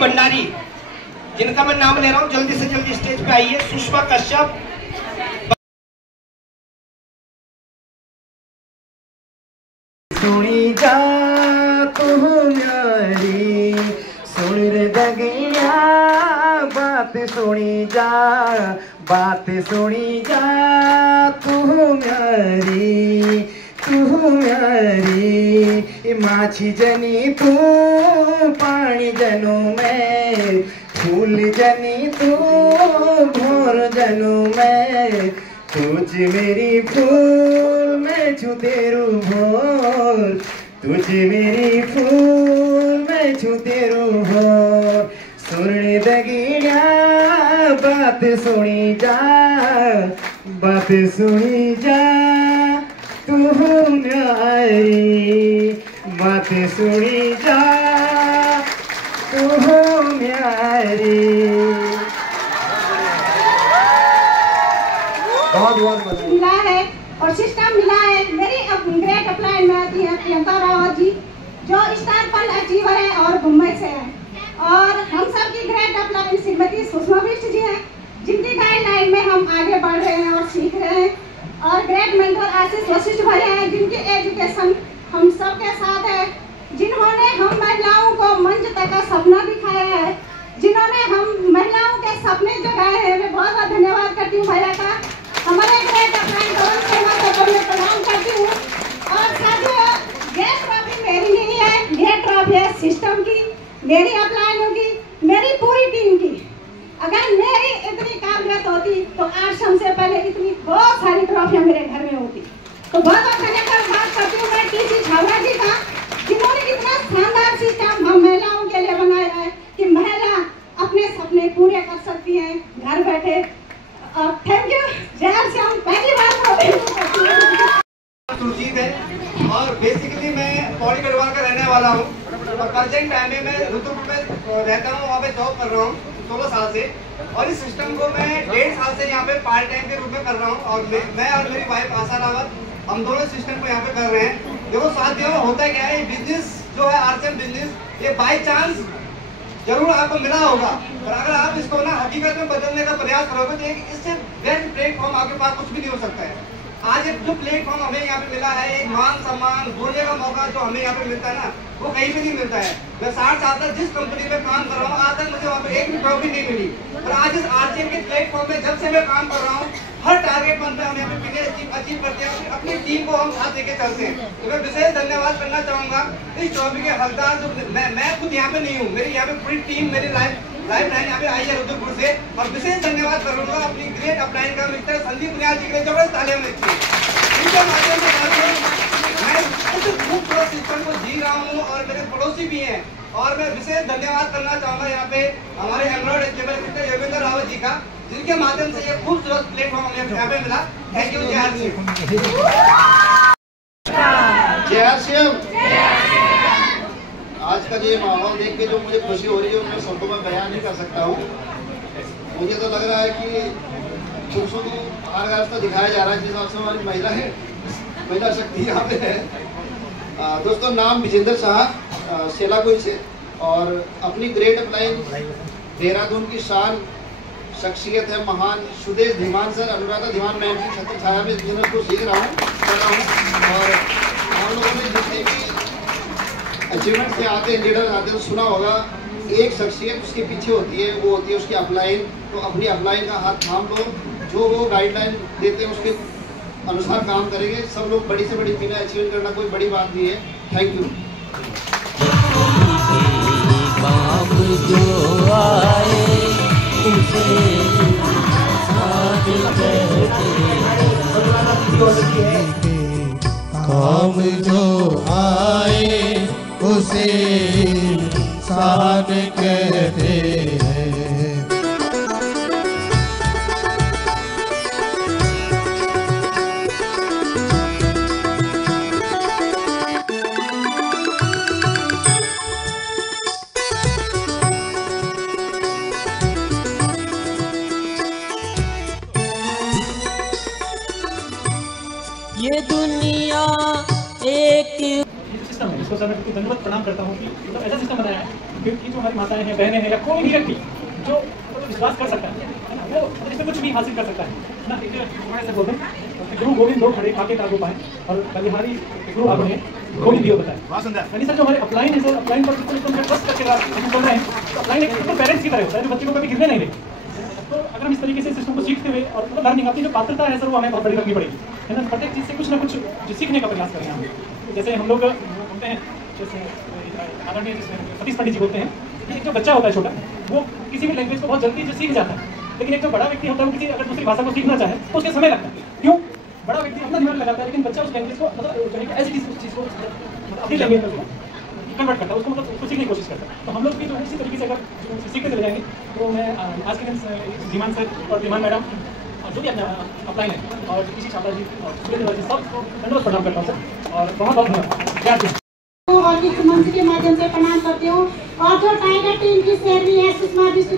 भंडारी, जिनका मैं नाम ले रहा हूँ, जल्दी से जल्दी स्टेज पे आइए। सुषमा कश्यप, सुनी जा तू न्यारी, सुन रे दगिया बात सुनी जा, बात सुनी जा तू न्यारी, तू न्यारी। माछी जनी तू पानी जनू में, फूल जनी तू भोर जनू में, तुझ मेरी फूल मैं छू तेरू भोर, तुझ मेरी फूल मैं छू तेरू भोर। सुन दगिया बात सुनी जा, बात सुनी जा तू न्यारी, बात सुनी जा तू न्यारी। बहुत मिला है और सिस्टम मिला है। मेरी ग्रेट अप्लाई में आती है प्रियंका रावत जी, जो स्टार फंड अचीवर है और मुंबई से है। और हम सब की ग्रेट अप्लाई श्रीमती सुषमा बिष्ट जी है, जिनकी गाइडलाइन में हम आगे बढ़ रहे हैं और सीख रहे हैं। और ग्रेट मेंटर आशीष वशिष्ठ भाई हैं, जिनकी एजुकेशन हम सब के साथ है, जिन्होंने हम महिलाओं को मंच तक का सपना दिखाया है, जिन्होंने हम महिलाओं के सपने जगाए हैं। मैं बहुत बहुत धन्यवाद करती हूँ भैया का। हमारे ग्रेट अप्लाई को मैं प्रणाम करती हूँ। और साथियों, ये ट्रॉफी मेरी नहीं है, ये ट्रॉफी है सिस्टम की, मेरी अप्लाइयों की, मेरी पूरी टीम की। अगर मेरी इतनी काबिलियत होती तो आज सबसे पहले इतनी बहुत सारी ट्रॉफियां मेरे घर में होती। तो बहुत बहुत धन्यवाद करती हूँ मैं टीसी छावड़ा जी का, जिन्होंने इतना शानदार सिस्टम हम महिलाओं के लिए बनाया है कि महिला अपने सपने पूरे कर सकती हैं घर बैठे। और थैंक यू। जय श्याम। पहली बार सुरजीत है और बेसिकली मैं पौड़ी गढ़वाल का रहने वाला हूँ और प्रेजेंट टाइम में मैं रुद्रपुर में रहता हूँ, वहाँ पे जॉब कर रहा हूँ 16 साल से। और इस सिस्टम को मैं 1.5 साल से यहाँ पे पार्ट टाइम के रूप में कर रहा हूँ। और मैं और मेरी वाइफ आशा रावत, हम दोनों सिस्टम को यहाँ पे कर रहे हैं। देखो साथियों, होता क्या है, बिजनेस जो है आरसीएम बिजनेस, ये बाई चांस जरूर आपको मिला होगा, पर अगर आप इसको ना हकीकत में बदलने का प्रयास करोगे तो इससे बेस्ट प्लेटफॉर्म आपके पास कुछ भी नहीं हो सकता है। आज एक जो प्लेटफॉर्म हमें यहाँ पे मिला है, एक मान सम्मान बोलने का मौका जो हमें यहाँ पे मिलता है ना, वो कहीं भी नहीं मिलता है। मैं 60 साल तक जिस कंपनी में काम कर रहा हूँ, आज तक मुझे वहाँ पे एक भी ट्रॉफी नहीं मिली। पर आज इस आरसीएम के प्लेटफॉर्म में जब से मैं काम कर रहा हूँ, हर टारगेट मंथ में हम यहाँ पे विनर अचीव करते हैं, अपनी टीम को हम साथ लेके चलते हैं। तो मैं विशेष धन्यवाद करना चाहूँगा इस ट्रॉफी के हकदार जो मैं खुद यहाँ पे नहीं हूँ, मेरी यहाँ पे पूरी टीम, मेरी लाइफ लाइन यहाँ पे आई है रुद्रपुर से। और विशेष धन्यवाद करूँगा अपनी ग्रेट अपलाइन का मिस्टर संदीप पुनियाल जी के, जबरदस्त तालियां मिलती है। इनके माध्यम से मैं खूबसूरत सिस्टम को जी रहा हूँ और मेरे पड़ोसी भी हैं। और मैं विशेष धन्यवाद करना चाहूँगा यहाँ पे हमारे एमरॉयड एचएबल मिस्टर योगेंद्र रावत जी का, जिनके माध्यम से ये खूबसूरत प्लेटफॉर्म हमें यहाँ पे मिला। Thank you. जय आरसीएम। आज का ये माहौल देख के जो मुझे खुशी हो रही है, मैं शब्दों में बयान नहीं कर सकता हूँ। मुझे तो लग रहा है कि पुरुषों को हर रास्ता दिखाया जा रहा है, जिस हिसाब से हमारी महिला शक्ति यहाँ पे है। दोस्तों, नाम विजेंद्र शाह, सेलाकुई से, और अपनी ग्रेट अप्लाइन देहरादून की शान शख्सियत है महान सुदेश धीमान सर, अनुराधा धीमान मैम की छत्र छाया में बिजनेस को सीख रहा हूँ, कर रहा हूँ। और हम लोगों ने जितने भी अचीवमेंट से आते हैं, लीडर आते हैं, तो सुना होगा एक शख्सियत उसके पीछे होती है, वो होती है उसकी अपलाइन। तो अपनी अपलाइन का हाथ थाम लो, जो वो गाइडलाइन देते हैं उसके अनुसार काम करेंगे। सब लोग बड़ी से बड़ी बिना अचीवमेंट करना कोई बड़ी बात नहीं है। Thank you. काम जो आए उसे इंसान कहते हैं। ये दुनिया एक सिस्टम है, इसको सर मैं बिल्कुल धन्यवाद प्रणाम करता हूँ कि मतलब ऐसा सिस्टम बनाया है कि जो हमारी माताएं हैं, बहनें हैं या कोई भी व्यक्ति जो मतलब विश्वास कर सकता है ना, वो मतलब इसमें कुछ भी हासिल कर सकता है ना। एक हमारे से बोलते हैं गुरु गोविंद दो खड़े खाके कागो पाए और बलिहारी गुरु आपने गोविंद दियो बताया। यानी सर जो हमारे अपलाइन है सर, अपलाइन पर बिल्कुल एकदम ट्रस्ट करके हम चल रहे हैं। तो अपलाइन एक बिल्कुल पेरेंट्स की तरह होता है जो बच्चे को कभी गिरने नहीं देते। तो अगर हम इस तरीके से सिस्टम को सीखते हुए और मतलब लर्निंग अपनी जो पात्रता है सर वो हमें बहुत बड़ी रखनी पड़ेगी, है ना। प्रत्येक चीज़ से कुछ ना कुछ जो सीखने का प्रयास करें हम। जैसे हम लोग बोलते हैं, जैसे आदरणीय सतीश पंडित जी बोलते हैं कि एक जो बच्चा होता है छोटा, वो किसी भी लैंग्वेज को बहुत जल्दी जो सीख जाता है, लेकिन एक जो बड़ा व्यक्ति होता है वो किसी अगर दूसरी भाषा को सीखना चाहे तो उसके समय लगता है। क्यों? बड़ा व्यक्ति अपना दिमाग लगाता है, लेकिन बच्चा उस लैंग्वेज को मतलब जो है ऐसी चीज़ को अपनी लैंग्वेज में कन्वर्ट करता है, उसको मतलब उसको सीखने की कोशिश करता है। तो हम लोग भी जो है इसी तरीके से अगर सीखते चले जाएंगे तो मैं आज के दिन धीमान सर और धीमान मैडम और जो भी अपने अपलाइन है और किसी छात्रा जी और सुरेंद्र जी सबको धन्यवाद प्रणाम करता हूँ सर, और बहुत बहुत धन्यवाद। और इस मंच के माध्यम से प्रणाम करती हूँ। और जो टाइगर टीम की शेरनी है सुषमा बिष्ट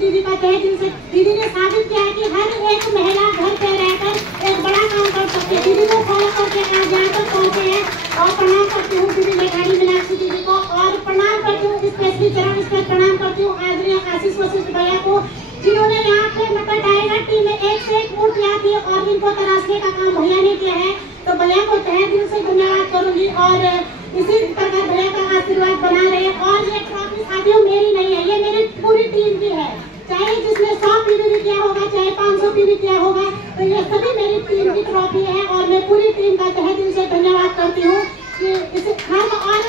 दीदी का तहे दिल से दीदी ने साबित किया है कि हर एक महिला घर पे रहकर एक बड़ा काम कर सकती है। दीदी को फॉलो करके आज यहाँ तक पहुँचे हैं और प्रणाम करती हूँ दीदी मेघानी मीनाक्षी दीदी को, और प्रणाम करती हूँ स्पेशली चरण स्पेशल प्रणाम करती हूँ आदरणीय आशीष वशिष्ठ भैया को, जिन्होंने यहाँ पे मतलब टाइगर टीम में एक से एक मूर्तियाँ थी और इनको तराशने का काम भैया ने किया है। तो भैया को तहे दिल से धन्यवाद करूंगी और इसी प्रकार भैया का आशीर्वाद बना रहे। और ये ट्रॉफी साथियों मेरी नहीं है, ये मेरी पूरी टीम की है। चाहे जिसने 100 पीवी भी किया होगा, चाहे 500 पीवी किया होगा, तो ये सभी मेरी टीम की ट्रॉफी है और मैं पूरी टीम का तहे दिल से धन्यवाद करती हूँ कि इसे हम और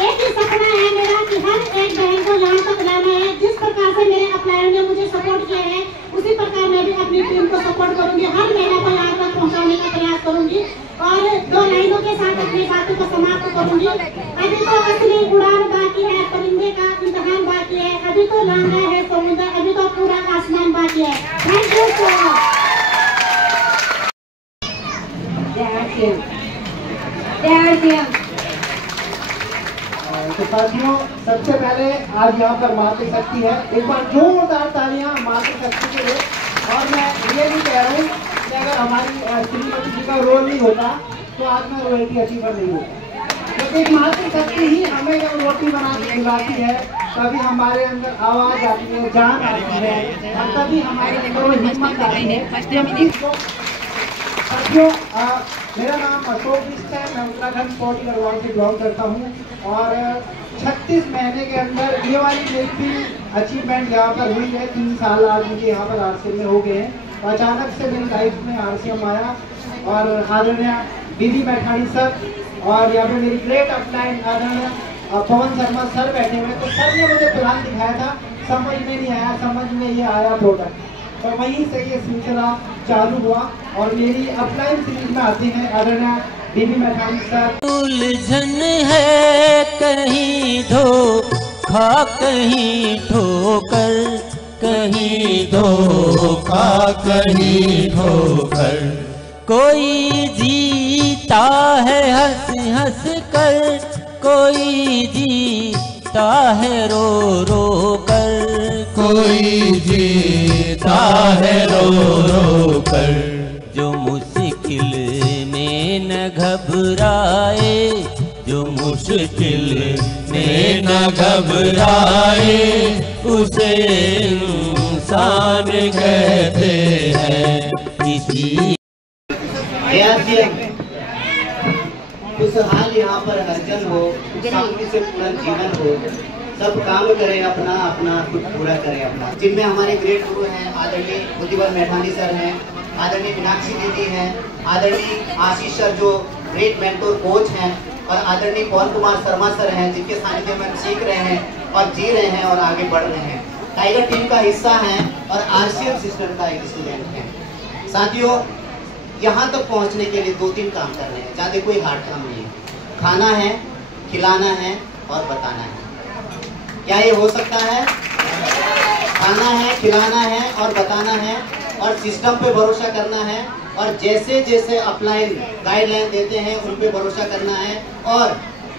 एक ही सपना है मेरा कि हर एक बहन को यहाँ तक लाना है। जिस प्रकार से मेरे अपलायरों ने मुझे सपोर्ट किया है उसी प्रकार मैं भी अपनी टीम को सपोर्ट करूंगी, हर महिला को यहाँ तक पहुँचाने का प्रयास करूंगी और 2 लाइनों के साथ अपनी बातों को समाप्त करूंगी। अभी तो असली उड़ान बाकी है, परिंदे का इम्तिहान बाकी है, अभी तो लंबा है समुद्र, अभी तो पूरा आसमान बाकी है। Thank you so much. तो साथियों, सबसे पहले आज यहाँ पर मातृशक्ति है, एक बार जोरदार तालियां मातृशक्ति के लिए। और मैं ये भी कह रहा हूँ कि अगर हमारी श्रीमती जी का रोल नहीं होता तो आज मैं रॉयल्टी अचीवर नहीं होता, क्योंकि मातृशक्ति ही हमें जब रोटी बना के खिलाती है तभी हमारे अंदर आवाज आती है, जान आती है, और तभी हमारे अंदर वो हिम्मत आती है। साथियों, मेरा नाम अशोक बिष्ट है, मैं उत्तराखंड पौड़ी गढ़वाल से बिलोंग करता हूँ और 36 महीने के अंदर ये वाली मेरी भी अचीवमेंट यहाँ पर हुई है। 3 साल आज मुझे यहाँ पर आरसीएम में हो गए हैं और अचानक से मेरी लाइफ में आरसीएम आया और आदरणीय दीदी मैठानी सर और यहाँ पे मेरी ग्रेट अपलाइन आदरणीय पवन शर्मा सर बैठे हुए, तो सर ने मुझे प्लान दिखाया था, समझ में नहीं आया, समझ में ये आया प्रोडक्ट, तो वहीं से ये सिलसिला चालू हुआ और मेरी अपलाइन सीरीज में आते हैं आदरणीय दीदी मैठानी सर। उलझन है कहीं धोखा कहीं ठोकर, कहीं धोखा कहीं ठोकर, कोई जीता है हंस हंस कर, कोई जीता है रो रो कर, कोई जीता है रो रो कर, जो मुश्किल में न घबराए, जो मुश्किल में न घबराए, उसे इंसान कहते हैं। इसी खुशहाल यहाँ पर हलचल हो, शांति से पूरा जीवन हो, सब काम करें अपना अपना, खुद पूरा करें अपना। जिनमें हमारे ग्रेट गुरु हैं आदरणीय बुद्धिबल मैठानी सर हैं, आदरणीय मीनाक्षी दीदी हैं, आदरणीय आशीष सर जो ग्रेट मेंटोर कोच हैं, और आदरणीय पवन कुमार शर्मा सर हैं जिनके सानिध्य में सीख रहे हैं और जी रहे हैं और आगे बढ़ रहे हैं। टाइगर टीम का हिस्सा हैं और आरसीएम सिस्टम का एक स्टूडेंट हैं। साथियों, यहाँ तक पहुँचने के लिए 2-3 काम कर रहे हैं, ज़्यादा कोई हार्ड काम नहीं है। खाना है, खिलाना है और बताना है। क्या ये हो सकता है? खाना है, खिलाना है और बताना है और सिस्टम पे भरोसा करना है और जैसे जैसे अपलाइन गाइडलाइन देते हैं उन पे भरोसा करना है और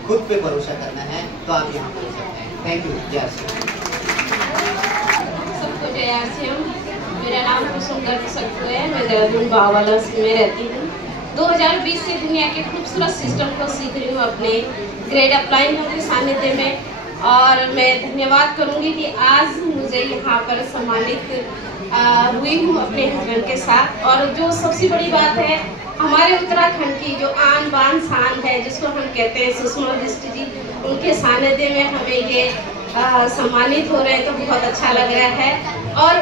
खुद पे भरोसा करना है, तो आप यहाँ पहुँच सकते हैं। Thank you. जय श्री सबको जय श्री। मेरा नाम कुसुम गर्ग सक्कू है, मैं देहरादून बावाला में रहती हूँ 2020 से दुनिया के खूबसूरत सिस्टम को सीख रही हूँ अपने ग्रेड अपलाइन के सानिध्य में। और मैं धन्यवाद करूँगी कि आज मुझे यहाँ पर सम्मानित हुई हूँ अपने हस्बैंड के साथ। और जो सबसे बड़ी बात है, हमारे उत्तराखंड की जो आन बान शान है, जिसको हम कहते हैं सुषमा बिष्ट जी, उनके सानिध्य में हमें ये सम्मानित हो रहे हैं तो बहुत अच्छा लग रहा है। और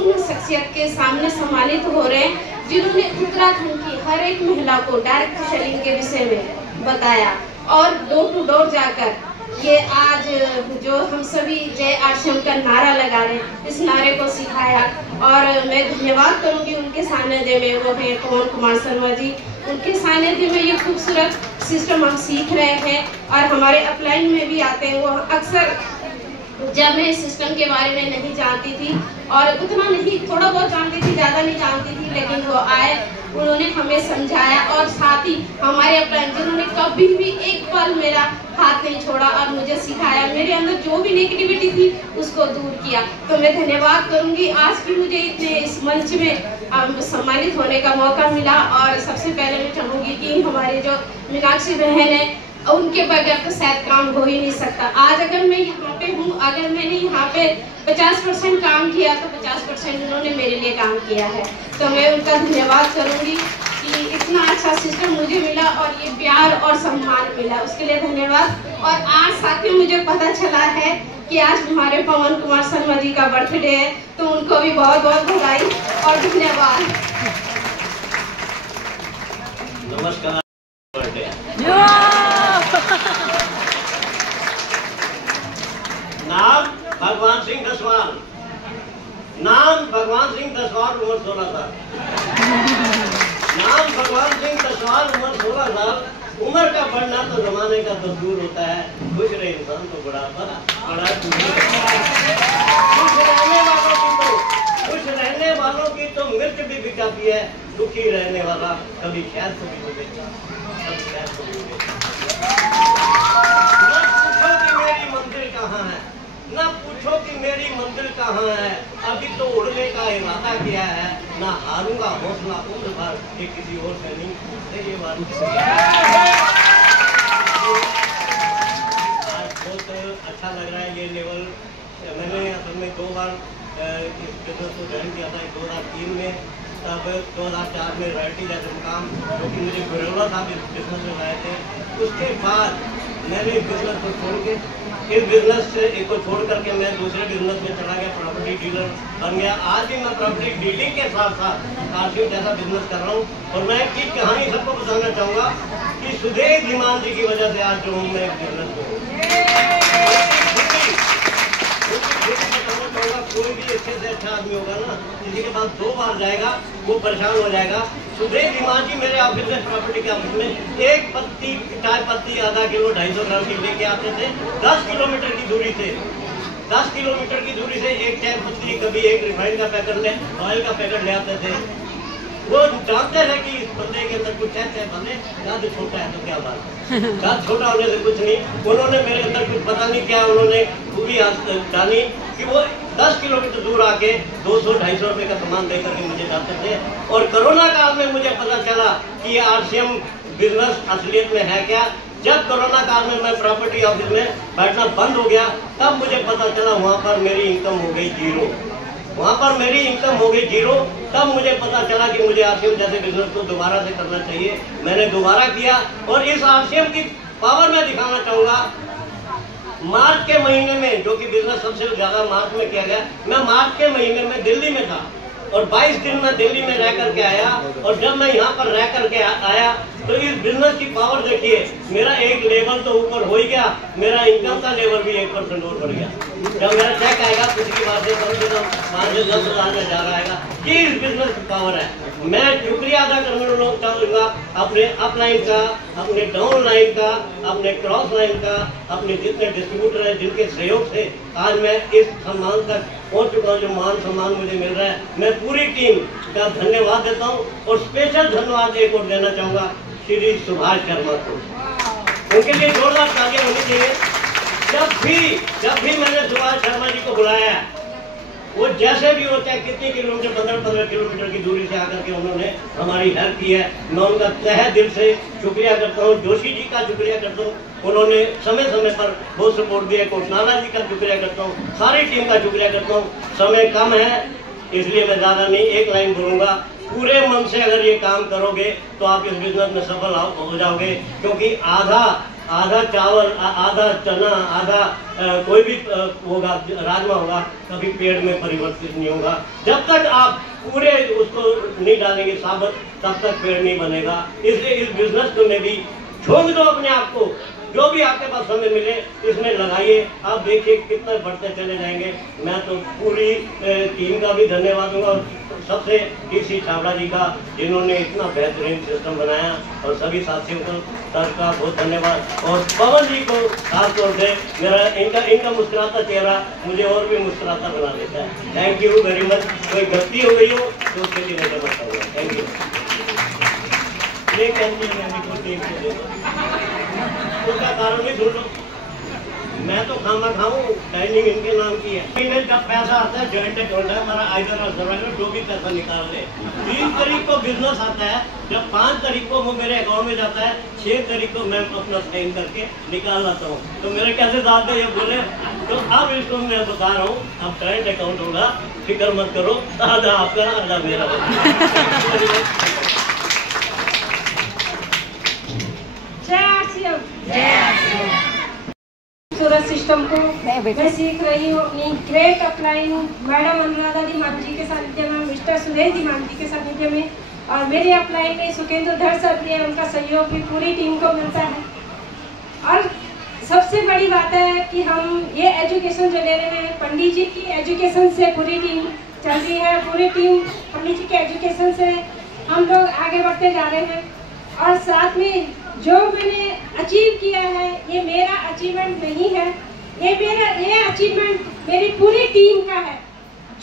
उन शख्सियत के सामने सम्मानित हो रहे हैं जिन्होंने उत्तराखंड की हर एक महिला को डायरेक्ट सेलिंग के विषय में बताया और डोर टू डोर जाकर ये आज जो हम सभी जय आश्रम का नारा लगा रहे हैं, इस नारे को सिखाया। और मैं धन्यवाद करूंगी उनके सानिध्य में, वो है पवन कुमार शर्मा जी। उनके सानिध्य में ये खूबसूरत सिस्टम हम सीख रहे हैं और हमारे अपलाइन में भी आते हैं। वो अक्सर जब मैं इस सिस्टम के बारे में नहीं जानती थी और उतना नहीं, थोड़ा बहुत जानती थी, ज़्यादा नहीं जानती थी, लेकिन वो आए, उन्होंने हमें समझाया और साथ ही हमारे अपलाइन जिन्होंने कभी भी एक पल मेरा हाथ नहीं छोड़ा और मुझे सिखाया, मेरे अंदर जो भी नेगेटिविटी थी उसको दूर किया। तो मैं धन्यवाद करूंगी आज भी मुझे इतने इस मंच में सम्मानित होने का मौका मिला। और सबसे पहले मैं चाहूँगी कि हमारे जो मीनाक्षी बहन है, उनके बगैर तो शायद काम हो ही नहीं सकता। आज अगर मैं यहाँ पे हूँ, अगर मैंने यहाँ पे 50% काम किया तो 50% उन्होंने मेरे लिए काम किया है। तो मैं उनका धन्यवाद करूँगी कि इतना अच्छा सिस्टम मुझे मिला और ये प्यार और सम्मान मिला, उसके लिए धन्यवाद। और आज साथियों मुझे पता चला है कि आज हमारे पवन कुमार शर्मा जी का बर्थडे है, तो उनको भी बहुत बहुत बधाई और धन्यवाद। नमस्कार। नाम भगवान सिंह दसवाल, नाम भगवान सिंह दसवाल, उम्र 16 साल। नाम भगवान सिंह दसवाल, उम्र 16 साल। उम्र का बढ़ना तो जमाने का दस्तूर होता है, खुश रहे इंसान तो बुढ़ापा बड़ा खुश रहने वालों की तो मृत्यु भी काफी है, दुखी रहने वाला कभी खैर को भी मिलेगा, कभी खैर को भी मिलेगा। मेरी मंजिल कहाँ है, ना पूछो कि मेरी मंजिल कहाँ है, अभी तो उड़ने का इरादा किया है, ना हारूंगा हौसला उम्र भर कि किसी और से नहीं पूछते ये बात। आज बहुत अच्छा लग रहा है ये लेवल। मैंने असल में 2 बार इस बिजनेस को ज्वाइन किया था, 2003 में, तब 2004 में रॉयल्टी जैसे मुकाम जो कि मुझे गुरेला साहब इस बिजनेस में लाए थे। उसके बाद मैंने इस बिजनेस को छोड़ के, इस बिजनेस से एक को छोड़ करके मैं दूसरे बिजनेस में चला गया, प्रॉपर्टी डीलर बन गया। आज भी मैं प्रॉपर्टी डीलिंग के साथ साथ आर्शिव जैसा बिजनेस कर रहा हूँ। और मैं एक कहानी सबको बताना चाहूँगा कि सुदेव धीमान जी की वजह से आज जो हूँ मैं बिजनेस में कोई भी अच्छे से अच्छा आदमी होगा ना, किसी के पास 2 बार जाएगा वो परेशान हो जाएगा। सुदेव धीमान जी मेरे ऑफिस में, प्रॉपर्टी के ऑफिस में, एक पत्ती चाय पत्ती आधा किलो 250 ग्राम की लेके आते थे। 10 किलोमीटर की दूरी से, 10 किलोमीटर की दूरी से एक चाय पत्ती, कभी एक रिफाइंड का पैकेट ऑयल का पैकेट ले आते थे। वो जानते थे कि इस बंदे के अंदर कुछ है, भले गाद छोटा है तो क्या बात है, गाद छोटा होने से कुछ नहीं। उन्होंने मेरे अंदर कुछ पता नहीं क्या उन्होंने खूबी डाली कि वो 10 किलोमीटर दूर आके 200-250 रुपए का सामान दे करके मुझे जाते थे। और कोरोना काल में मुझे पता चला कि ये आरसीएम बिजनेस असलियत में है क्या। जब कोरोना काल में मैं प्रॉपर्टी ऑफिस में बैठना बंद हो गया, तब मुझे पता चला वहाँ पर मेरी इनकम हो गई 0। वहाँ पर मेरी इनकम हो गई 0। तब मुझे पता चला कि मुझे आरसीएम जैसे बिजनेस को दोबारा से करना चाहिए। मैंने दोबारा किया और इस आरसीएम की पावर मैं दिखाना चाहूँगा। मार्च के महीने में, जो कि बिजनेस सबसे ज्यादा मार्च में किया गया, मैं मार्च के महीने में दिल्ली में था और 22 दिन में दिल्ली में रह करके आया। और जब मैं यहाँ पर रह करके आया तो इस बिजनेस की पावर देखिए, मेरा एक लेवल तो ऊपर हो ही गया, मेरा इनकम का लेवल भी 1% और बढ़ गया। जब मेरा चेक आएगा कुछ की बात है, कम से कम 5 से 10 हज़ार में ज्यादा आएगा। ये इस बिजनेस की पावर है। मैं शुक्रिया अदा करना चाहूँगा अपने अपलाइन का, अपने डाउन लाइन का, अपने क्रॉस लाइन का, अपने जितने डिस्ट्रीब्यूटर हैं जिनके सहयोग से आज मैं इस सम्मान तक पहुँच चुका हूँ, जो मान सम्मान मुझे मिल रहा है। मैं पूरी टीम का धन्यवाद देता हूँ और स्पेशल धन्यवाद एक और देना चाहूँगा श्री सुभाष शर्मा को। उनके लिए जोरदार तालियां होनी चाहिए। जब भी मैंने सुभाष शर्मा जी को बुलाया वो जैसे भी हो, चाहे कितने किलोमीटर 15-15 किलोमीटर की दूरी से आकर के उन्होंने हमारी हेल्प की है। मैं उनका तहे दिल से शुक्रिया करता हूँ। जोशी जी का शुक्रिया करता हूँ, उन्होंने समय समय पर बहुत सपोर्ट दिया। कोटनाला जी का शुक्रिया करता हूँ, सारी टीम का शुक्रिया करता हूँ। समय कम है इसलिए मैं ज़्यादा नहीं, एक लाइन बोलूँगा। पूरे मन से अगर ये काम करोगे तो आप इस बिजनेस में सफल हो जाओगे, क्योंकि आधा चावल, आधा चना, आधा कोई भी होगा, राजमा होगा, कभी पेड़ में परिवर्तित नहीं होगा। जब तक आप पूरे उसको नहीं डालेंगे साबुत, तब तक पेड़ नहीं बनेगा। इसलिए इस बिजनेस को में भी झोंक दो अपने आप को, जो भी आपके पास समय मिले इसमें लगाइए। आप देखिए कितना बढ़ते चले जाएंगे। मैं तो पूरी टीम का भी धन्यवाद दूंगा, सबसे डीसी छाबड़ा जी का, जिन्होंने इतना बेहतरीन सिस्टम बनाया, और सभी साथियों को सबका बहुत धन्यवाद। और पवन जी को खासतौर से, मेरा इनका मुस्कुराता चेहरा मुझे और भी मुस्कुराता बना देता है। Thank you very much. कोई गलती हो गई हो तो उसके लिए मैं क्षमा चाहूँगा। Thank you. ये कहती है उसका कारण भी ढूंढो, मैं तो खाना खाऊं, डाइनिंग इनके नाम की है। फीमेल का पैसा आता है, जॉइंट अकाउंट है हमारा, आइदर और सर्वाइवर जो भी पैसा निकाल ले। 3 तारीख को बिजनेस आता है, जब 5 तारीख को वो मेरे अकाउंट में जाता है, 6 तारीख को मैं अपना साइन करके निकाल लाता हूँ। तो मेरे कैसे साथ ये बोले, तो अब इसको मैं बता रहा हूँ, अब जॉइंट अकाउंट होगा, फिक्र मत करो, आधा आपका आधा मेरा। खूबसूरत सिस्टम को मैं सीख रही हूँ अपनी ग्रेट अपलाइन मैडम अनुराधा दी मान जी के सानिध्य में, मिस्टर सुरेश दी मान जी के सानिध्य में, और मेरे अपलाइन में सुकेंद्र धर सर भी है, उनका सहयोग भी पूरी टीम को मिलता है। और सबसे बड़ी बात है कि हम ये एजुकेशन जो ले रहे हैं, पंडित जी की एजुकेशन से पूरी टीम चल रही है। पूरी टीम पंडित जी के एजुकेशन से हम लोग आगे बढ़ते जा रहे हैं। और साथ में जो मैंने अचीव किया है, ये मेरा अचीवमेंट नहीं है, ये अचीवमेंट मेरी पूरी टीम का है,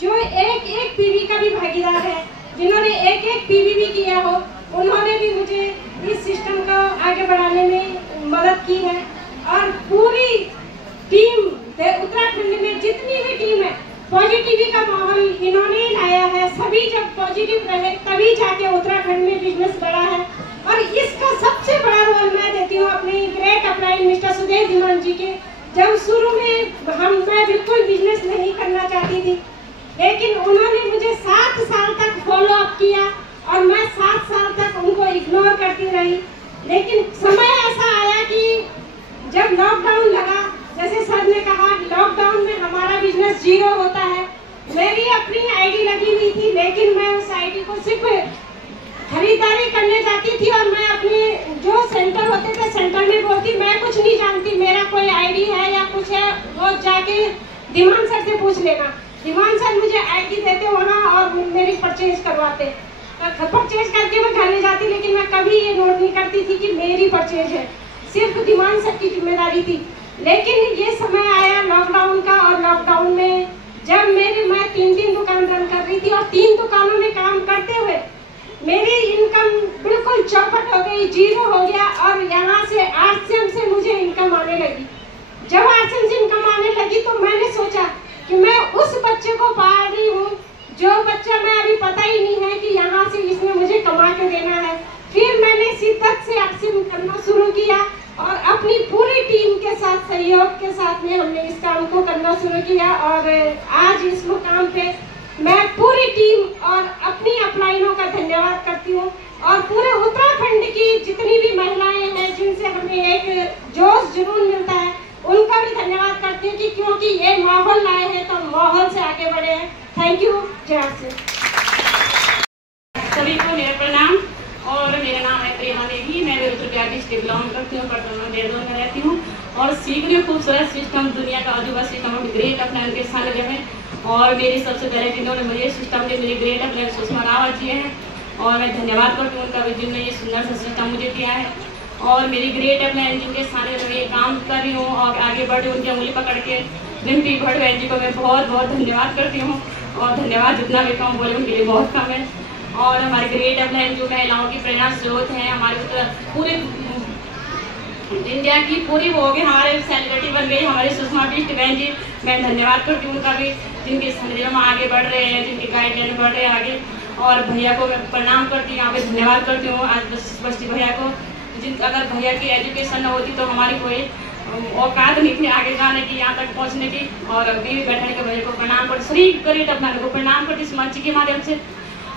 जो एक पीवी का भी भागीदार है, जिन्होंने एक पीवी भी किया हो, उन्होंने भी मुझे इस सिस्टम को आगे बढ़ाने में मदद की है। और पूरी टीम उत्तराखंड में जितनी भी टीम है, पॉजिटिविटी का माहौल इन्होंने लाया है। सभी जब पॉजिटिव रहे तभी जाके उत्तराखंड में बिजनेस बढ़ा है। और इसका सबसे बड़ा रोल मैं देती हूँ अपनी great upline mister Sudesh Dhiman ji के। जब शुरू में मैं बिल्कुल बिजनेस नहीं करना चाहती थी, लेकिन उन्होंने मुझे 7 साल तक फॉलो अप किया और मैं 7 साल तक उनको इग्नोर करती रही। लेकिन समय ऐसा आया कि जब लॉकडाउन लगा, जैसे सर ने कहा, लॉकडाउन में हमारा बिजनेस 0 होता है। मेरी अपनी आईडी लगी हुई थी, लेकिन मैं उस आईडी को सिर्फ खरीदारी करने जाती थी और मैं अपने जो सेंटर होते थे सेंटर में बोलती मैं कुछ नहीं जानती, मेरा कोई आईडी है या कुछ है, वो जाके धीमान सर से पूछ लेना। धीमान सर मुझे आईडी देते वहाँ और मेरी परचेज करवाते। परचेज करके मैं घर ले जाती, लेकिन मैं कभी ये नोट नहीं करती थी कि मेरी परचेज है, सिर्फ धीमान सर की जिम्मेदारी थी। लेकिन ये समय आया लॉकडाउन का, और लॉकडाउन में जब मैं 3 दुकान रन कर रही थी और 3 दुकानों में काम करते हुए मेरी इनकम बिल्कुल चौपट हो गई, 0 हो गया। और यहाँ से आरसीएम से मुझे इनकम आने लगी। जब आरसीएम से इनकम आने लगी तो मैंने सोचा कि मैं उस बच्चे को पाल रही हूँ जो बच्चा मैं अभी पता ही नहीं है कि यहाँ से इसने मुझे कमा के देना है। फिर मैंने शिद्दत से आरसीएम करना शुरू किया और अपनी पूरी टीम के साथ सहयोग के साथ में हमने इस काम को करना शुरू किया। और आज इस मुकाम पे मैं पूरी टीम और अपनी अपलाइनों का धन्यवाद करती हूँ, और पूरे उत्तराखंड की जितनी भी महिलाएं हैं जिनसे हमें एक जोश जुनून मिलता है, उनका भी धन्यवाद करती हूँ कि क्योंकि ये माहौल लाए हैं तो माहौल से आगे बढ़े हैं। Thank you. जय श्री। सभी को मेरा प्रणाम। और मेरा नाम है प्रेमा देवी, मैं रुद्रप्रयाग डिस्ट्रिक्ट बिलोंग करती हूँ, वर्तमान देहरादून में रहती हूँ। और सीख रही हूँ खूबसूरत सिस्टम, दुनिया का अजूबा सिस्टम ग्रेट अपलाइन के सानिध्य में। और मेरी सबसे पहले जिन्होंने मुझे सिस्टम ने मेरी ग्रेट अपलाइन सुषमा रावत जी हैं, और मैं धन्यवाद करती हूँ उनका भी, जिन्होंने ये सुंदर सा सिस्टम मुझे दिया है। और मेरी ग्रेट अपलाइन जिनके सानिध्य में काम कर रही हूँ और आगे बढ़ रही हूँ, उनकी उंगली पकड़ के रिम्पी भट्ट बहन जी को मैं बहुत बहुत धन्यवाद करती हूँ। और धन्यवाद जितना भी कम बोले उनके लिए बहुत कम है। और हमारे ग्रेट अपलाइन जो महिलाओं की प्रेरणा स्रोत हैं, हमारे पूरे इंडिया की पूरी वो हो गई, हमारे सेलिब्रिटी बन गई हमारी सुषमा बिष्ट बहन जी। मैं धन्यवाद करती हूँ उनका भी, जिनके संदेश में आगे बढ़ रहे हैं, जिनकी गाइडलाइन बढ़ रहे हैं आगे। और भैया को मैं प्रणाम करती हूँ, यहाँ पे धन्यवाद करती हूँ आज बस्ती भैया को। अगर भैया की एजुकेशन न होती तो हमारी कोई औकात नहीं थी आगे जाने की, यहाँ तक पहुँचने की। और बीवी गठन के भैया को प्रणाम करती, सभी ग्रेट अपनाने को प्रणाम करती इस मंच के माध्यम से।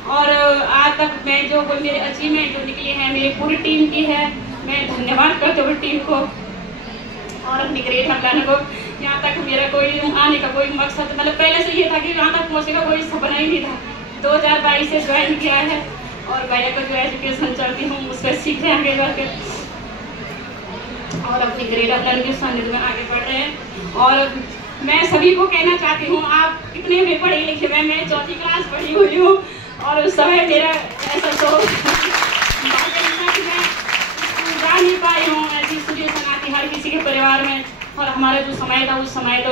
और आज तक मैं जो कोई मेरे अचीवमेंट जो निकली है मेरी पूरी टीम की है, मैं धन्यवाद करती हूँ टीम को और अपनी ग्रेट अपनाने को। यहाँ तक मेरा कोई आने का कोई मकसद मतलब पहले से ये था कि यहाँ तक पहुँचने का कोई सपना ही नहीं था। 2022 से ज्वाइन किया है और भैया को जो एजुकेशन चलती हूँ उस पर सीख रहे हैं आगे बढ़कर और अपनी ग्रेड अपलाइन के सानिध्य में आगे बढ़ रहे हैं। और मैं सभी को कहना चाहती हूँ, आप कितने भी पढ़े लिखे में, मैं 4th क्लास पढ़ी हुई हूँ और उस समय मेरा ऐसा तो जा नहीं पाई हूँ, ऐसी सिचुएशन आती हर किसी के परिवार में। और हमारा जो समय था उस समय तो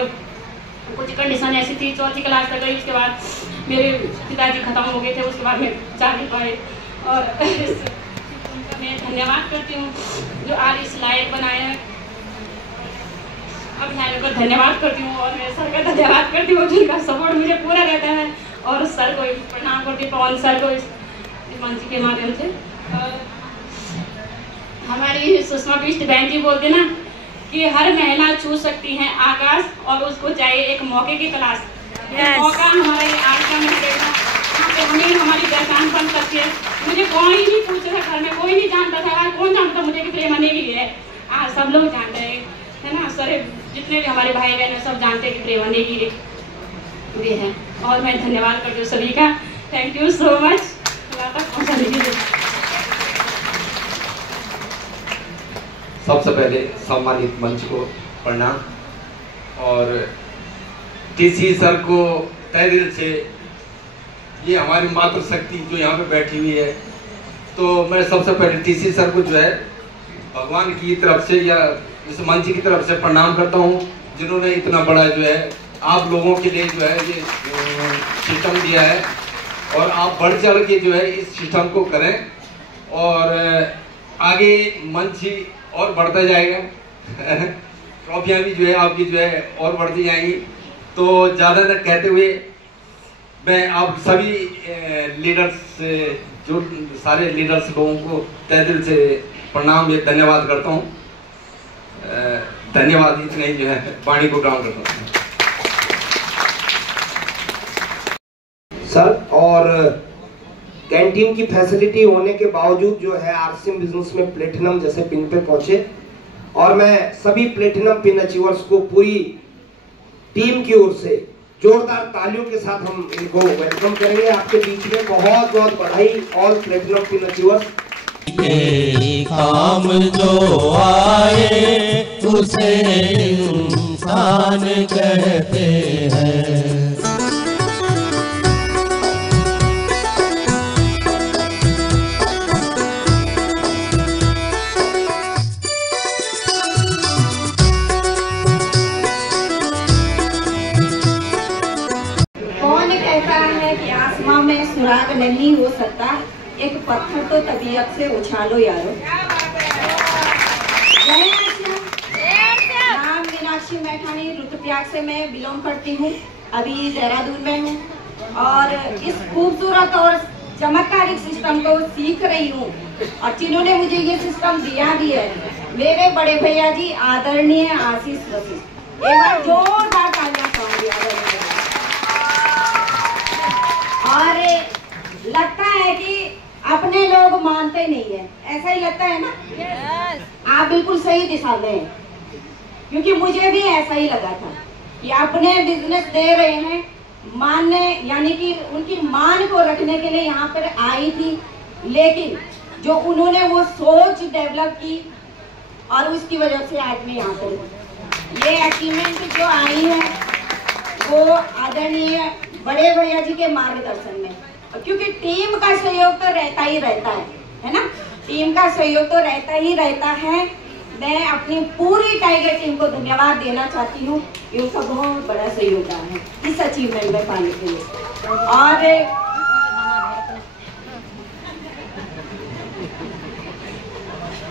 कुछ कंडीशन ऐसी थी, 4th क्लास तक गई, उसके बाद मेरे पिताजी खत्म हो गए थे, उसके बाद मैं जा नहीं पाई। और मैं धन्यवाद करती हूँ जो आज इस लायक बनाए हैं, अभियान को धन्यवाद करती हूँ। और मैं सर का धन्यवाद करती हूँ जिनका सपोर्ट मुझे पूरा रहता है। और सर को प्रणाम करती हूँ, पवन सर को इस मंच के माध्यम से। हमारी सुषमा बिष्ट बहन जी बोलते ना कि हर महिला छू सकती है आकाश और उसको चाहिए एक मौके की तलाश। मौका हमारा ये आज का मिलेगा, यहाँ पे हमें हमारी पहचान बन सकती है। मुझे कोई नहीं पूछ रहा, घर में कोई नहीं जानता था, आज कौन जानता मुझे कि प्रेमा नेगी है, आज सब लोग जानते हैं, है ना। सारे जितने भी हमारे भाई बहन हैं सब जानते हैं कि प्रेमा नेगी भी है। और मैं धन्यवाद करती हूँ सभी का, थैंक यू सो मच। सबसे पहले सम्मानित मंच को प्रणाम और टीसी सर को तहे दिल से, ये हमारी मातृशक्ति जो यहाँ पे बैठी हुई है, तो मैं सबसे पहले टीसी सर को जो है भगवान की तरफ से या इस मंच की तरफ से प्रणाम करता हूँ, जिन्होंने इतना बड़ा जो है आप लोगों के लिए जो है ये सिस्टम दिया है। और आप बढ़ चढ़ के जो है इस सिस्टम को करें और आगे मंच ही और बढ़ता जाएगा। ट्रॉफियाँ भी जो है आपकी जो है और बढ़ती जाएंगी। तो ज़्यादा न कहते हुए मैं आप सभी लीडर्स जो सारे लीडर्स लोगों को तहे दिल से प्रणाम या धन्यवाद करता हूँ। धन्यवाद, इतने ही जो है वाणी को ग्राउंड करता हूँ सर। और कैंटीन की फैसिलिटी होने के बावजूद जो है आरसीएम बिजनेस में प्लेटिनम जैसे पिन पे पहुंचे और मैं सभी प्लेटिनम पिन अचीवर्स को पूरी टीम की ओर से जोरदार तालियों के साथ हम इनको वेलकम करेंगे आपके बीच में। बहुत बहुत बधाई ऑल प्लेटिनम पिन अचीवर्स। काम जो आए उसे इंसान कहते हैं। आसमां में सुराग नहीं हो सकता, एक पत्थर तो तबीयत से उछालो यारो। नाम मीनाक्षी मैठानी, रुद्रप्रयाग से मैं बिलोंग करती हूँ, अभी देहरादून में हूँ और इस खूबसूरत और चमत्कारिक सिस्टम को सीख रही हूँ। और जिन्होंने मुझे ये सिस्टम दिया भी है मेरे बड़े भैया जी आदरणीय आशीष वशिष्ठ। एक बार जोरदार तालियां पाऊंगी। और लगता है कि अपने लोग मानते नहीं है, ऐसा ही लगता है ना? आप बिल्कुल सही दिशा में हैं, क्योंकि मुझे भी ऐसा ही लगा था कि अपने बिजनेस दे रहे हैं मानने, यानी कि उनकी मान को रखने के लिए यहाँ पर आई थी, लेकिन जो उन्होंने वो सोच डेवलप की और उसकी वजह से आज मैं यहाँ पर ये अचीवमेंट जो आई है वो आदरणीय बड़े भैया जी के मार्गदर्शन में, क्योंकि टीम का सहयोग तो रहता ही रहता है ना। टीम का सहयोग तो रहता ही रहता है। मैं अपनी पूरी टाइगर टीम को धन्यवाद देना चाहती हूँ, उनका बहुत बड़ा सहयोग है इस अचीवमेंट में पाने के लिए। और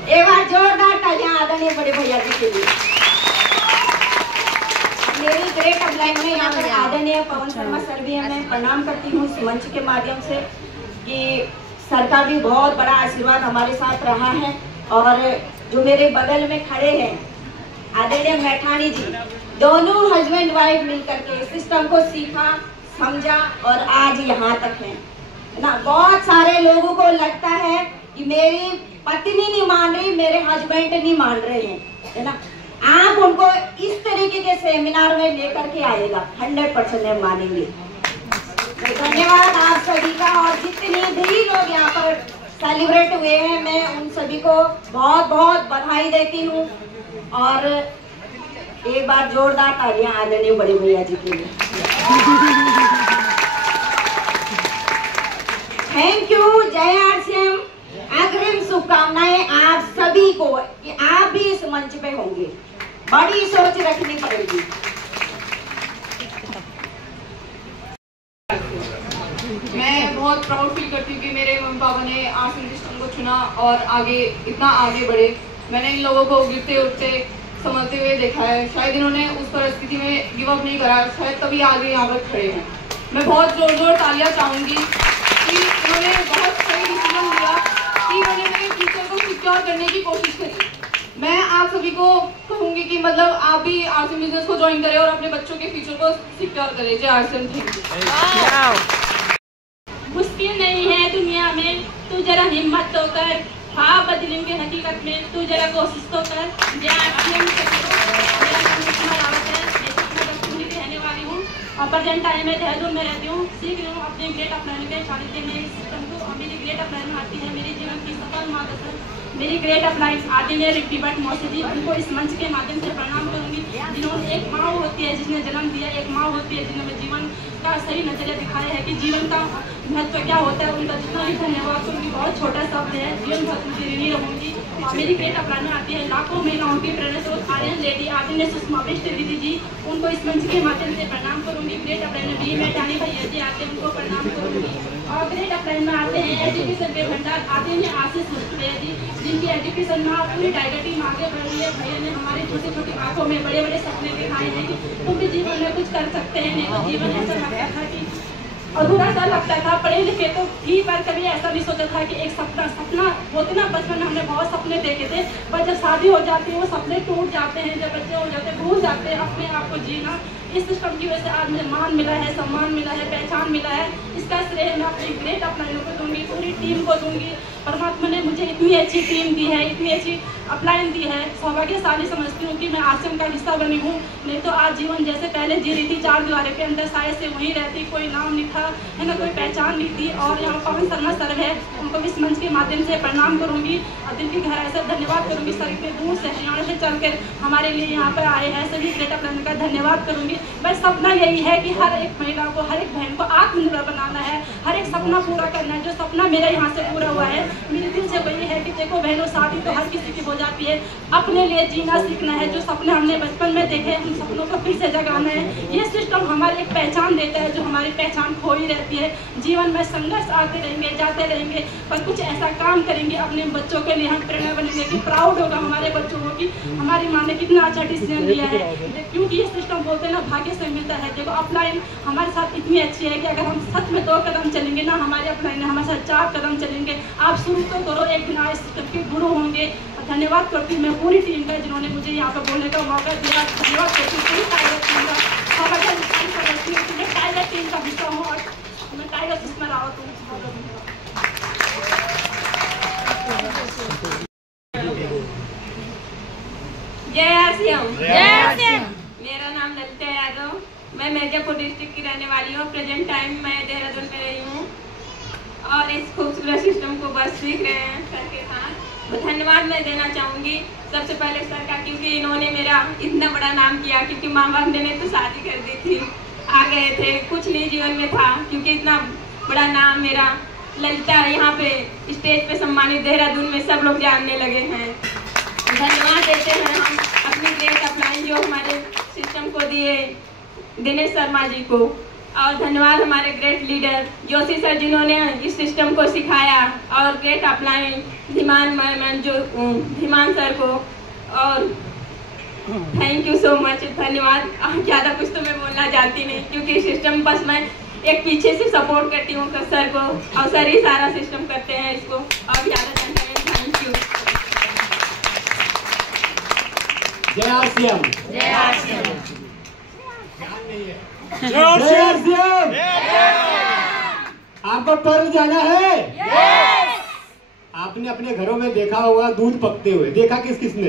एक बार जोरदार तालियां आदरणीय बड़े भैया जी के लिए। मेरी ग्रेट अपलाइन में यहाँ पर आदरणीय पवन शर्मा सर भी है, मैं प्रणाम करती हूँ इस मंच के माध्यम से कि सर का भी बहुत बड़ा आशीर्वाद हमारे साथ रहा है। और जो मेरे बगल में खड़े हैं आदरणीय मैठानी जी, दोनों हस्बैंड वाइफ मिलकर के सिस्टम को सीखा, समझा और आज यहाँ तक है ना। बहुत सारे लोगों को लगता है कि मेरी पत्नी नहीं मान रही, मेरे हस्बैंड नहीं मान रहे हैं, है ना। आप उनको इस तरीके के सेमिनार में लेकर के आएगा, 100% मानेंगे। तो धन्यवाद आप सभी का। और जितने भी लोग यहाँ पर सेलिब्रेट हुए हैं, मैं उन सभी को बहुत बहुत बधाई देती हूँ। और एक बार जोरदार तालियां आदरणीय बड़े भैया जी के लिए। Thank you. जय आरसीएम। अग्रिम शुभकामनाएं आप सभी को कि आप भी इस मंच पे होंगे। बड़ी सोच रखनी पड़ेगी। मैं बहुत प्राउड फील करती हूँ कि मेरे मम्मी पापा ने आरसीएम सिस्टम को चुना और आगे इतना आगे बढ़े। मैंने इन लोगों को गिरते उठते संभलते हुए देखा है। शायद इन्होंने उस परिस्थिति में गिव अप नहीं करा, शायद तभी आगे यहाँ पर खड़े हैं। मैं बहुत जोर जोर तालियां चाहूँगी कि इन्होंने बहुत सही डिसीजन लिया कि इन्होंने मेरे फ्यूचर को सिक्योर करने की कोशिश करी। मैं आप सभी को कहूँगी कि मतलब आप भी आरसीएम बिजनेस को ज्वाइन करें और अपने बच्चों के फ्यूचर को सिक्योर करें। जय आरसीएम। मुश्किल नहीं है दुनिया में, तू जरा हिम्मत तो कर, हाँ बदलेंगे हकीकत में, तू जरा कोशिश तो कर। जय आरसीएम। मेरा नाम कुमार रावत है, मैं सपना रहने वाली हूँ और प्रेजेंट टाइम में देहरादून में रहती हूँ। सीख रही हूँ अपने ग्रेट अपलाइन के सानिध्य में इस सिस्टम को। और मेरी ग्रेट अपलाइन में आती है मेरे जीवन की सफल मार्गदर्शन मेरी ग्रेट अपलाइन आदरणीय रिप्टी भट्ट मौसी जी, उनको इस मंच के माध्यम से प्रणाम करूंगी। जिन्होंने एक माँ होती है जिसने जन्म दिया, एक माँ होती है जिन्होंने जीवन का सही नजरिया दिखाया है कि जीवन का महत्व क्या होता है। उनका जितना भी धन्यवाद करूँगी, बहुत छोटा शब्द है, जीवन भर मुझे ऋणी रहूँगी। और मेरी ग्रेट अपलाइन में आती है लाखों महिलाओं की प्रेरणा स्रोत आर्यन लेडी आदरणीय सुषमा बिष्ट दीदी जी, उनको इस मंच के माध्यम से प्रणाम करूँगी। ग्रेट अपलाइन में भी मैठानी भैया जी आते हैं, उनको प्रणाम करूँगी। और ग्रेट अपलाइन में आते हैं एजुकेशन के भंडार आदरणीय आशीष भैया जी, जिनकी एजुकेशन में पूरी टाइगर टीम आगे बढ़ रही है। भैया ने हमारी छोटी छोटी आंखों में बड़े बड़े सपने दिखाए हैं कि तुम भी जीवन में कुछ कर सकते हैं। नहीं तो जीवन ऐसा लगता था कि अधूरा सा लगता था। पढ़े लिखे तो थी पर कभी ऐसा नहीं सोचा था कि एक सपना होते ना, बचपन में हमने बहुत सपने देखे थे, पर जब शादी हो जाती है वो सपने टूट जाते हैं। जब बच्चे हो जाते हैं भूल जाते हैं अपने आप को जीना। इस सिस्टम की वजह से आज मुझे मान मिला है, सम्मान मिला है, पहचान मिला है। इसका श्रेय मैं अपनी ग्रेट अपलाइन को दूंगी, पूरी टीम को दूंगी। परमात्मा ने मुझे इतनी अच्छी टीम दी है, इतनी अच्छी अपलाइन दी है। सौभाग्यशाली समझती हूँ कि मैं आरसीएम का हिस्सा बनी हूँ। नहीं तो आज जीवन जैसे पहले जी रही थी, चार दीवारों के अंदर शायद से वहीं रहती, कोई नाम नहीं था, है ना, कोई पहचान नहीं थी। और यहाँ पवन शर्मा सर है, उनको इस मंच के माध्यम से प्रणाम करूँगी और दिल की गहराई से धन्यवाद करूँगी। सर इतने दूर से हरियाणा से चलकर हमारे लिए यहाँ पर आए हैं, सभी ग्रेट अपलाइन का धन्यवाद करूँगी। बस सपना यही है कि हर एक महिला को, हर एक बहन को आत्मनिर्भर बनाना है, हर एक सपना पूरा करना है। जो सपना मेरे यहाँ से पूरा हुआ है, मेरे दिल से वही है कि देखो बहनों, शादी तो हर किसी की हो जाती है, अपने लिए जीना सीखना है। जो सपने हमने बचपन में देखे उन सपनों को फिर से जगाना है। ये सिस्टम हमारी एक पहचान देता है, जो हमारी पहचान खोई रहती है। जीवन में संघर्ष आते रहेंगे, जाते रहेंगे, पर कुछ ऐसा काम करेंगे अपने बच्चों के लिए, हम प्रेरणा बनेंगे कि प्राउड होगा हमारे बच्चों को कि हमारी माँ ने कितना अच्छा डिसीजन लिया है। क्योंकि ये सिस्टम बोलते हैं ना, भाग्य से मिलता है। देखो अपलाइन हमारे साथ इतनी अच्छी है कि अगर हम सच में 2 कदम चलेंगे ना, हमारे अपलाइन हमारे साथ 4 कदम चलेंगे। आप शुरू तो करो, एक दिन इस सिस्टम के गुरु होंगे। धन्यवाद करती हूँ मैं पूरी टीम का जिन्होंने मुझे यहाँ पर बोलने का मौका दिया। धन्यवाद करती हूँ पूरी टाइगर टीम का। मैं टाइगर टीम का हिस्सा हूँ और मैं टाइगर सुषमा रावत हूँ। जय आरसीएम। जय आरसीएम। मेरा नाम ललिता यादव, मैं मिर्जापुर डिस्ट्रिक्ट की रहने वाली हूँ। प्रेजेंट टाइम मैं देहरादून में रही हूँ और इस खूबसूरत सिस्टम को बस सीख रहे हैं सर के साथ। तो धन्यवाद मैं देना चाहूँगी सबसे पहले सर का, क्योंकि इन्होंने मेरा इतना बड़ा नाम किया। क्योंकि माँ बाप ने तो शादी कर दी थी, आ गए थे, कुछ नहीं जीवन में था, क्योंकि इतना बड़ा नाम मेरा ललिता यहाँ पे स्टेज पे सम्मानित देहरादून में सब लोग जानने लगे हैं। धन्यवाद देते हैं हम अपनी ग्रेट अपलाइन जो हमारे सिस्टम को दिए दिनेश शर्मा जी को। और धन्यवाद हमारे ग्रेट लीडर जोशी सर जिन्होंने इस सिस्टम को सिखाया और ग्रेट अपलाइन धीमान मैम जो धीमान सर को, और थैंक यू सो मच, धन्यवाद। ज़्यादा कुछ तो मैं बोलना जानती नहीं, क्योंकि सिस्टम बस मैं एक पीछे से सपोर्ट करती हूँ सर को, और सर ही सारा सिस्टम करते हैं इसको, और ज़्यादा जानकारी। Thank you. जय आरसीएम। जय आरसीएम। जय आरसीएम। आपको पर्व जाना है? आपने अपने घरों में देखा होगा दूध पकते हुए, देखा किस किसने?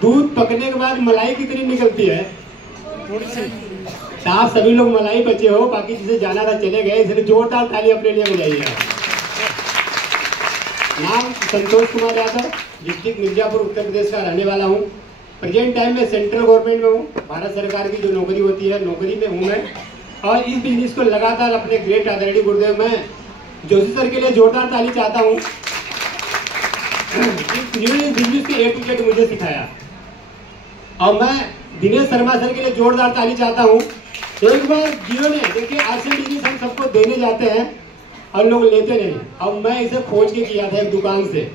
दूध पकने के बाद मलाई कितनी निकलती है? आप सभी लोग मलाई बचे हो, बाकी जिसे जाना था चले गए, इसलिए जोरदार ताली अपने लिए बजाइए। नाम संतोष कुमार यादव, डिस्ट्रिक्ट मिर्जापुर, उत्तर प्रदेश का रहने वाला हूँ। प्रेजेंट टाइम में सेंट्रल गवर्नमेंट में हूँ, भारत सरकार की जो नौकरी होती है नौकरी में हूँ मैं, और इस बिजनेस को लगातार अपने ग्रेट आदरणीय गुरुदेव मैं जोशी सर के लिए जोरदार ताली चाहता हूँ, जिन्होंने इस बिजनेस के A to Z मुझे सिखाया। और मैं दिनेश शर्मा सर के लिए जोरदार ताली चाहता हूँ। एक बार जिन्होंने, देखिए आरसीएम बिजनेस हम सबको देने जाते हैं और लोग लेते नहीं, और मैं इसे खोज के किया था एक दुकान से,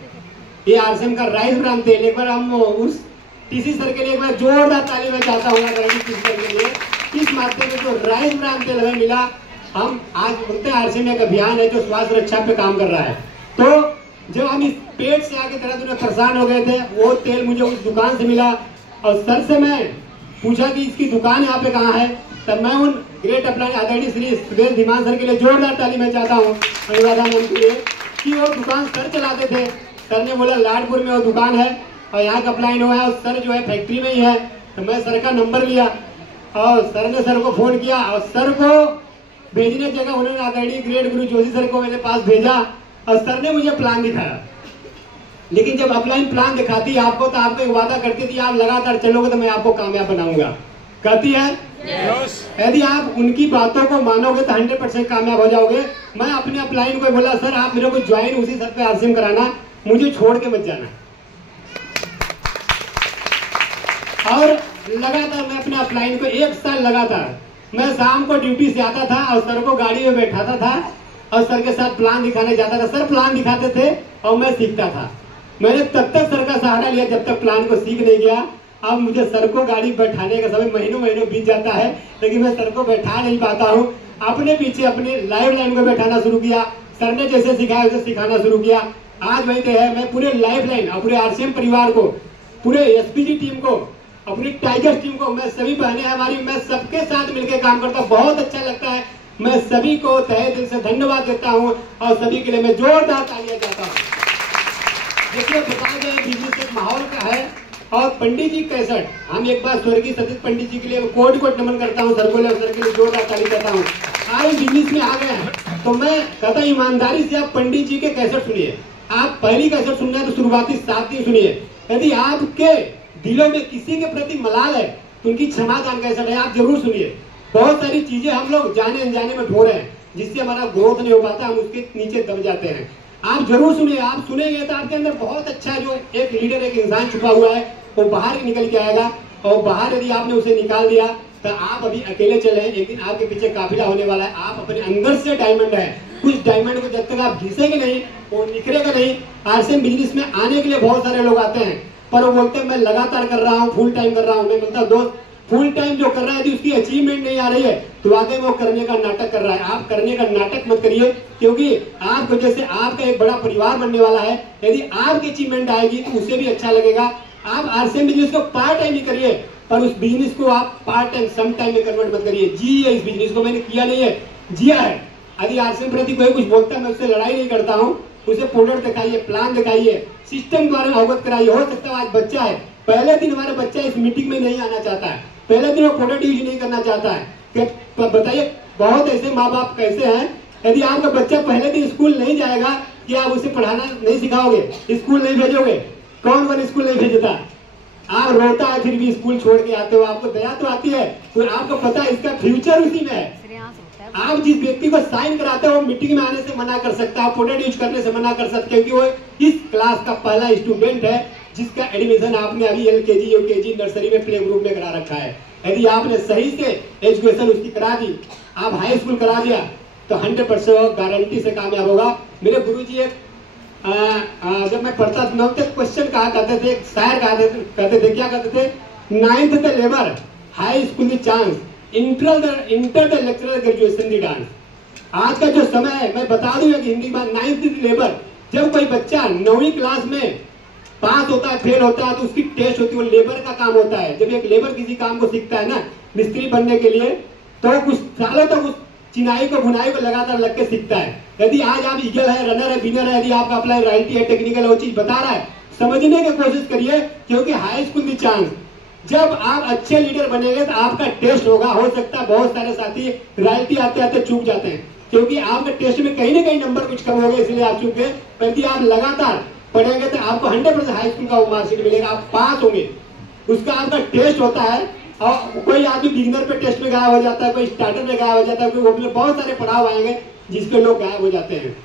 ये आरसीएम का राइस ब्रांड तेल। एक बार हम उस टीसी सर के लिए एक बार जोरदार ताली मैं चाहता हूँ के लिए, इस माध्यम में जो राइस ब्रांड तेल हमें मिला। हम आज बोलते हैं आरसीएम में एक अभियान है जो स्वास्थ्य रक्षा पे काम कर रहा है, तो जब हम इस पेट से आगे तरह तरह परेशान हो गए थे, वो तेल मुझे उस दुकान से मिला, और सर से मैं पूछा कि इसकी दुकान यहाँ पे कहाँ है, तब मैं उन ग्रेट अपलाइन आदरणीय श्री सुरेश धीमान सर के लिए जोरदार ताली मैं चाहता हूँ अनुराधा मैम के लिए, कि वो दुकान सर चलाते थे। सर ने बोला लाडपुर में वो दुकान है और यहाँ का अपलाइन हुआ है, और सर जो है फैक्ट्री में ही है। तो मैं सर का नंबर लिया और सर ने सर को फोन किया, और सर को भेजने की जगह उन्होंने आदरणीय ग्रेट गुरु जोशी सर को मेरे पास भेजा, और सर ने मुझे प्लान दिखाया। लेकिन जब अपलाइन प्लान दिखाती है आपको, तो आपको एक वादा करती थी आप लगातार चलोगे तो मैं आपको कामयाब बनाऊंगा, कहती है यदि आप उनकी बातों को मानोगे तो 100% कामयाब हो जाओगे। मैं अपने अपलाइन को बोला सर आप मेरे को ज्वाइन उसी सर पे आरसीएम कराना, मुझे छोड़ के मत जाना। और लगातार मैं अपने अपलाइन को 1 साल लगातार, मैं शाम को ड्यूटी से आता था और सर को गाड़ी में बैठाता था और सर के साथ प्लान दिखाने जाता था। सर प्लान दिखाते थे और मैं सीखता था। मैंने तब तक सर का सहारा लिया जब तक प्लान को सीख नहीं गया। अब मुझे सर को गाड़ी बैठाने का समय महीनों बीत जाता है, लेकिन मैं सर को बैठा नहीं पाता हूँ। अपने पीछे अपने लाइफ लाइन को बैठाना शुरू किया, सर ने जैसे सिखाया वैसे सिखाना शुरू किया। आज वही तो है, मैं पूरे लाइफ लाइन और पूरे आरसीएम परिवार को, पूरे एसपीजी टीम को, अपनी टाइगर्स टीम को, मैं सभी बहनें हमारी, मैं सबके साथ मिलकर काम करता हूँ, बहुत अच्छा लगता है। मैं सभी को तहे दिल से धन्यवाद देता हूँ और सभी के लिए मैं जोरदार तालियां देता हूँ। देखिए बताया गया बिजनेस एक माहौल का है। और पंडित जी 61, हम एक बार स्वर्गीय सतीश पंडित जी के लिए कोट कोट नमन करता हूँ, सर को सर के लिए जोरदार ताली देता हूँ। आज बिजनेस में आ गए हैं तो मैं कहता हूँ ईमानदारी से आप पंडित जी के कैसेट सुनिए। आप पहली कैसेट सुनना है तो शुरुआती 7 दिन सुनिए। यदि आपके दिलों में किसी के प्रति मलाल है तो उनकी क्षमादान कैसेट है, आप जरूर सुनिए। बहुत सारी चीजें हम लोग जाने अनजाने में ढो रहे हैं जिससे हमारा ग्रोथ नहीं हो पाता, हम उसके नीचे दब जाते हैं। आप जरूर सुनिए, आप सुनेंगे तो आपके अंदर बहुत अच्छा जो एक लीडर, एक इंसान छुपा हुआ है वो बाहर निकल के आएगा। और बाहर यदि आपने उसे निकाल दिया तो आप अभी अकेले चले हैं, एक दिन आपके पीछे काफिला होने वाला है। आप अपने अंदर से डायमंड है, कुछ डायमंड को जब तक आप घिसेंगे नहीं वो निकलेगा नहीं। आरसीएम बिजनेस में आने के लिए बहुत सारे लोग आते हैं पर वो बोलते हैं मैं लगातार कर रहा हूँ, फुल टाइम कर रहा हूँ। मैं बोलता दोस्त फुल टाइम जो कर रहा है यदि उसकी अचीवमेंट नहीं आ रही है तो आगे वो करने का नाटक कर रहा है। आप करने का नाटक मत करिए, क्योंकि आप वजह से आपका एक बड़ा परिवार बनने वाला है। यदि आपकी अचीवमेंट आएगी तो उसे भी अच्छा लगेगा। आप आरसीएम बिजनेस को पार्ट टाइम ही करिए, पर उस बिजनेस को आप पार्ट टाइम सम टाइम में कन्वर्ट मत करिए। जिए इस बिजनेस को, मैंने किया नहीं है, जिया है। यदि आरसीएम प्रति कोई कुछ बोलता है मैं उससे लड़ाई नहीं करता हूँ। उसे प्रोडक्ट दिखाइए, प्लान दिखाइए, सिस्टम द्वारा अवगत कराइए। हो सकता है आज बच्चा है, पहले दिन हमारा बच्चा इस मीटिंग में नहीं आना चाहता है, पहले दिन वो प्रोडक्ट यूज नहीं करना चाहता है। बताइए बहुत ऐसे माँ बाप कैसे हैं, यदि आपका बच्चा पहले दिन स्कूल नहीं जाएगा कि आप उसे पढ़ाना नहीं सिखाओगे, स्कूल नहीं भेजोगे? कौन स्कूल नहीं भेजता? आप रोता है फिर भी स्कूल छोड़ के आते हो, आपको दया तो आती है, तो आपको पता है इसका फ्यूचर उसी में है। आप जिस व्यक्ति को साइन कराते हो वो मीटिंग में आने से मना कर सकता है, प्रोडक्ट यूज करने से मना कर सकते हैं, क्योंकि वो इस क्लास का पहला स्टूडेंट है जिसका एडमिशन आपने अभी एलकेजी, यूकेजी, नर्सरी में, प्ले ग्रुप में करा रखा है। यदि आपने सही से एजुकेशन उसकी करा दी, आप हाई स्कूल करा दिया तो 100% गारंटी से कामयाब होगा। मेरे गुरुजी एक जब मैं पढ़ता था तो क्वेश्चन कहा करते थे, शायर कहा करते थे, क्या करते थे, 9th the labour, high school the chance, enter the lecturer graduation the dance. आज का जो समय है, मैं बता दूं कि हिंदी में 9th द लेबर, जब कोई बच्चा 9वीं क्लास में पास होता है, फेल होता है, तो उसकी टेस्ट होती है, वो लेबर का काम होता है। जब एक लेबर किसी काम को सीखता है ना, मिस्त्री बनने के लिए, तो कुछ सालों तक उस चिनाई को बुनाई को लगातार लग के सीखता है। यदि आज आप ईगल है, रनर है, विनर है, यदि आपका अप्लाई रॉयल्टी है, टेक्निकल है, वो चीज बता रहा है, समझने की कोशिश करिए, क्योंकि हाई स्कूल दी चांस, जब आप अच्छे लीडर बनेंगे तो आपका टेस्ट होगा। हो सकता है बहुत सारे साथी रॉयल्टी आते आते चूक जाते हैं, क्योंकि आपके टेस्ट में कहीं ना कहीं नंबर कुछ कम हो गए, इसलिए आप चूके। यदि आप लगातार पढ़ेंगे तो आपको 100% हाई स्कूल का मार्कशीट मिलेगा, आप पास होंगे। उसका आपका टेस्ट होता है, और कोई आदमी बिगिनर पे टेस्ट में गायब हो जाता है, कोई स्टार्टर में गायब हो जाता है, कोई बहुत सारे पड़ाव आएंगे जिसपे लोग गायब हो जाते हैं।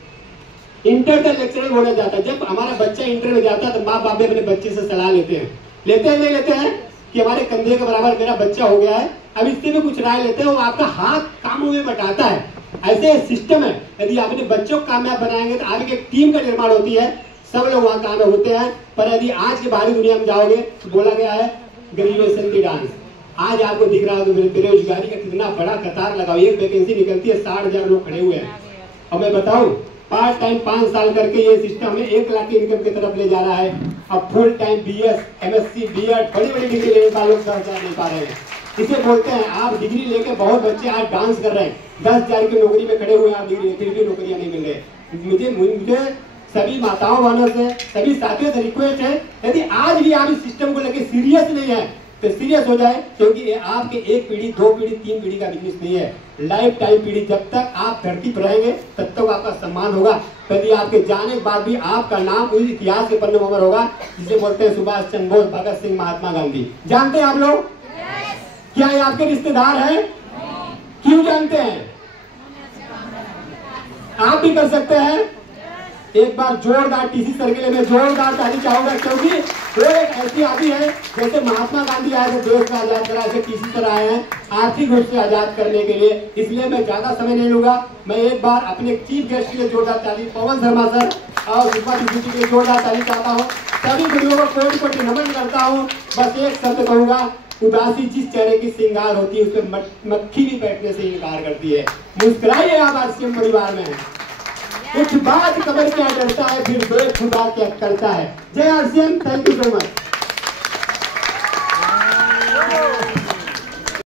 इंटर द लेक्चरर बोला जाता है। जब हमारा बच्चा इंटर में जाता है तो माँ बाप भी अपने बच्चे से सलाह लेते हैं, नहीं लेते हैं कि हमारे कंधे के बराबर मेरा बच्चा हो गया है, अब इससे भी कुछ राय लेते हैं, वो आपका हाथ कामों में बटाता है। ऐसे सिस्टम है, यदि आप अपने बच्चों को कामयाब बनाएंगे तो आगे एक टीम का निर्माण होती है, सब लोग वहाँ कामयाब होते हैं। पर यदि आज के बाहरी दुनिया में जाओगे तो बोला गया है ग्रेजुएशन की डांस। आज आपको दिख रहा होगा बेरोजगारी का कितना बड़ा कतार लगा, एक वैकेंसी निकलती है, 60,000 लोग खड़े हुए हैं। और मैं बताऊं, पार्ट टाइम 5 साल करके ये सिस्टम हमें 1 लाख की इनकम की तरफ ले जा रहा है। अब full time BS, MSc, B.Ed, बड़ी बड़ी डिग्री लेने वालों को 10,000 नहीं पा रहे हैं। इसे बोलते हैं, आप डिग्री लेके बहुत बच्चे आज डांस कर रहे हैं, 10,000 की नौकरी में खड़े हुए हैं, आप डिग्री फिर भी नौकरियां नहीं मिल रही। मुझे सभी माताओं बहनों से, सभी साथियों से रिक्वेस्ट है, यदि आज भी आप इस सिस्टम को लेकर सीरियस नहीं है तो सीरियस हो जाए, क्योंकि ये आपके 1 पीढ़ी, 2 पीढ़ी, 3 पीढ़ी का बिजनेस नहीं है, लाइफ टाइम पीढ़ी। जब तक आप धरती पर रहेंगे तब तक आपका सम्मान होगा। यदि आपके जाने के बाद भी आपका नाम उस इतिहास के पन्नों में होगा जिसे बोलते हैं सुभाष चंद्र बोस, भगत सिंह, महात्मा गांधी। जानते हैं आप लोग? क्या ये आपके रिश्तेदार हैं? क्यों जानते हैं? आप भी कर सकते हैं। एक बार जोरदार टीसी सर के लिए मैं जोरदार ताली चाहूंगा, क्योंकि वो एक ऐसी आदमी है, जैसे महात्मा गांधी आए थे देश को आजाद करा, ऐसे टीसी सर आए हैं आर्थिक रूप से आजाद करने के लिए। इसलिए मैं ज्यादा समय नहीं लूंगा। मैं एक बार अपने चीफ गेस्ट के लिए जोरदार ताली, पवन शर्मा सर और सुषमा दीदी के लिए जोरदार ताली चाहता हूँ। सभी गुरुओं को कोटि कोटि नमन करता हूँ। बस एक शब्द कहूंगा, उदासी जिस चेहरे की श्रृंगार होती है उसमें मक्खी भी बैठने से इनकार करती है। मुस्कुराइए, आप आरसीएम परिवार में हैं। कुछ बात कमर क्या डरता है, फिर बेखुदा क्या करता है। जय RCM, thank you so much.